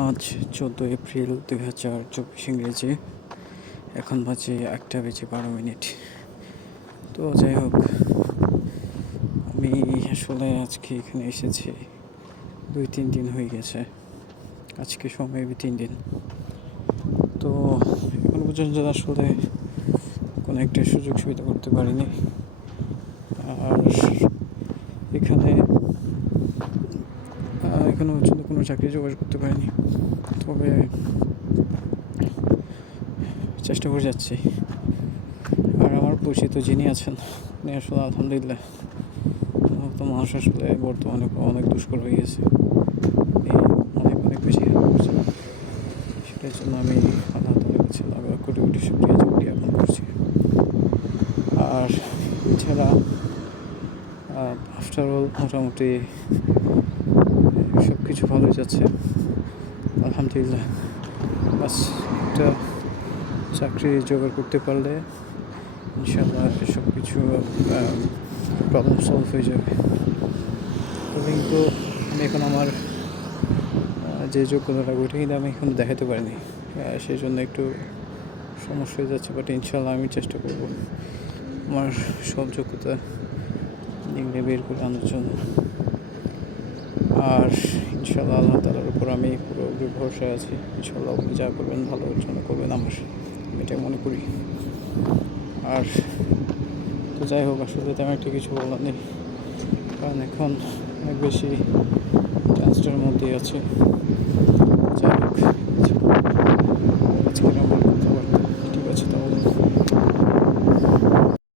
আজ 14 এপ্রিল 2024 ইংরেজি। এখন বাজে 1:12। তো যাই হোক, আমি আসলে আজকে এখানে এসেছি 2-3 দিন হয়ে গেছে। আজকে সময় 3 দিন। তো এখন পর্যন্ত আসলে কোনো একটা সুযোগ সুবিধা করতে পারিনি। আর এখানে এখনো পর্যন্ত কোনো চাকরি জোগাড় করতে পারিনি, তবে চেষ্টা করে যাচ্ছি। আর আমার পরিচিত যিনি আছেন, উনি আসলে আলহামদুলিল্লাহ, তো মানুষ আসলে বর্তমানে অনেক দুষ্কর হয়ে গেছে। এই অনেক অনেক বেশি হেল্প করছে। সেটার জন্য আমি আল্লাহ তাআলার কাছে লাখ কোটি কোটি শুকরিয়া জ্ঞাপন করছি। আর এছাড়া আফটার অল মোটামুটি সব কিছু ভালোই যাচ্ছে আলহামদুলিল্লাহ। বাস একটা চাকরি জোগাড় করতে পারলে ইনশাআল্লাহ সব কিছু প্রবলেম সলভ হয়ে যাবে। তবে কিন্তু আমি এখন আমার যে যোগ্যতাটা ওইটা কিন্তু আমি এখন দেখাতে পারিনি, সেই জন্য একটু সমস্যা হয়ে যাচ্ছে। বাট ইনশাআল্লাহ আমি চেষ্টা করব আমার সব যোগ্যতা নিংড়ে বের করে আনার জন্য। আর ইনশাআল্লাহ আল্লাহ তাআলার উপর আমি পুরোপুরি ভরসায় আছি। ইনশাআল্লাহ উনি যা করবেন ভালোর জন্য করবেন, আমার এটাই মনে করি। আর তো যাই হোক, আসলে তেমন একটা কিছু বলার নেই, কারণ এখন অনেক বেশি টেনশনের মধ্যেই আছে।